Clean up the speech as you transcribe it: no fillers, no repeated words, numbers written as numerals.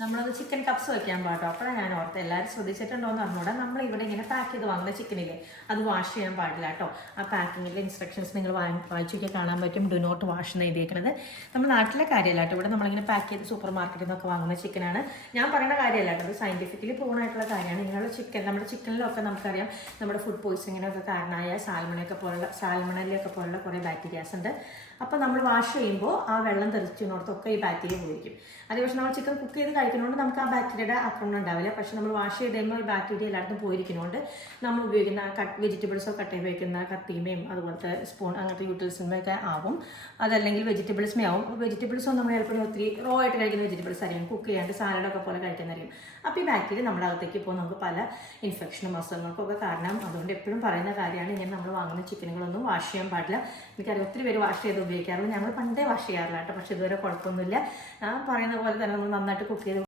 നമ്മളത് chicken cups വയ്ക്കാൻ പാട്ടോ. അപ്പോഴാണ് ഞാൻ ഓർത്ത് എല്ലാവരും ശ്രദ്ധിച്ചിട്ടുണ്ടോയെന്ന് അറിഞ്ഞൂടാ. നമ്മൾ ഇവിടെ ഇങ്ങനെ പാക്ക് ചെയ്ത് വാങ്ങുന്ന ചിക്കനില്ലേ, അത് വാഷ് ചെയ്യാൻ പാടില്ല കേട്ടോ. ആ പാക്കിങ്ങിലെ ഇൻസ്ട്രക്ഷൻസ് നിങ്ങൾ വായിച്ചൊക്കെ കാണാൻ പറ്റും. ഡു നോട്ട് വാഷ് എന്ന് എഴുതിയേക്കുന്നത്. നമ്മൾ നാട്ടിലെ കാര്യമല്ല കേട്ടോ. ഇവിടെ നമ്മളിങ്ങനെ പാക്ക് ചെയ്ത് സൂപ്പർ മാർക്കറ്റിൽ നിന്നൊക്കെ വാങ്ങുന്ന ചിക്കനാണ്. ഞാൻ പറയുന്ന കാര്യമല്ല കേട്ടോ, അത് സയൻറ്റിഫിക്കലി പ്രൂവൺ ആയിട്ടുള്ള കാര്യമാണ്. ഇങ്ങനെയുള്ള ചിക്കൻ, നമ്മുടെ ചിക്കനിലൊക്കെ നമുക്കറിയാം നമ്മുടെ ഫുഡ് പോയ്സണിങ്ങിനൊക്കെ കാരണമായ സാൽമണലൊക്കെ പോലുള്ള കുറേ ബാക്ടീരിയാസ് ഉണ്ട്. അപ്പോൾ നമ്മൾ വാഷ് ചെയ്യുമ്പോൾ ആ വെള്ളം തെറിച്ചിടത്തൊക്കെ ഈ ബാക്ടീരിയ പോയിരിക്കും. അതേ പക്ഷേ നമ്മൾ ചിക്കൻ കുക്ക് ചെയ്ത് കഴിക്കുന്നതുകൊണ്ട് നമുക്ക് ആ ബാക്ടീരിയയുടെ ആക്രമണം ഉണ്ടാവില്ല. പക്ഷേ നമ്മൾ വാഷ് ചെയ്ത് കഴിയുമ്പോൾ ഈ ബാക്ടീരിയ എല്ലായിടത്തും പോയിരിക്കുന്നതുകൊണ്ട് നമ്മൾ ഉപയോഗിക്കുന്ന വെജിറ്റബിൾസോ കട്ട് ചെയ്ത് വയ്ക്കുന്ന കത്തിമയും അതുപോലത്തെ സ്പൂൺ അങ്ങനത്തെ യൂട്ടിൽസിന്മയൊക്കെ ആവും. അതല്ലെങ്കിൽ വെജിറ്റബിൾസ്മേ ആവും. വെജിറ്റബിൾസോ നമ്മൾ ചിലപ്പോൾ ഒത്തിരി റോ ആയിട്ട് കഴിക്കുന്ന വെജിറ്റബിൾസ് ആയിരിക്കും, കുക്ക് ചെയ്യാണ്ട് സാലഡൊക്കെ പോലെ കഴിക്കുന്നതായിരിക്കും. അപ്പോൾ ഈ ബാക്ടീരിയ നമ്മുടെ അകത്തേക്ക് ഇപ്പോൾ നമുക്ക് പല ഇൻഫെക്ഷനും അസുഖങ്ങൾക്കൊക്കെ കാരണം. അതുകൊണ്ട് എപ്പോഴും പറയുന്ന കാര്യമാണ്, ഇങ്ങനെ നമ്മൾ വാങ്ങുന്ന ചിക്കനുകളൊന്നും വാഷ് ചെയ്യാൻ പാടില്ല. എനിക്കറിയാം ഒത്തിരി പേര് വാഷ് ചെയ്ത് ഉപയോഗിക്കാറുണ്ട്. ഞങ്ങൾ പണ്ടേ വാഷ് ചെയ്യാറില്ല കേട്ടോ, പക്ഷേ ഇതുവരെ കുഴപ്പമൊന്നുമില്ല. പറയുന്ന പോലെ തന്നെ നമ്മൾ നന്നായിട്ട് കുക്ക് ചെയ്ത്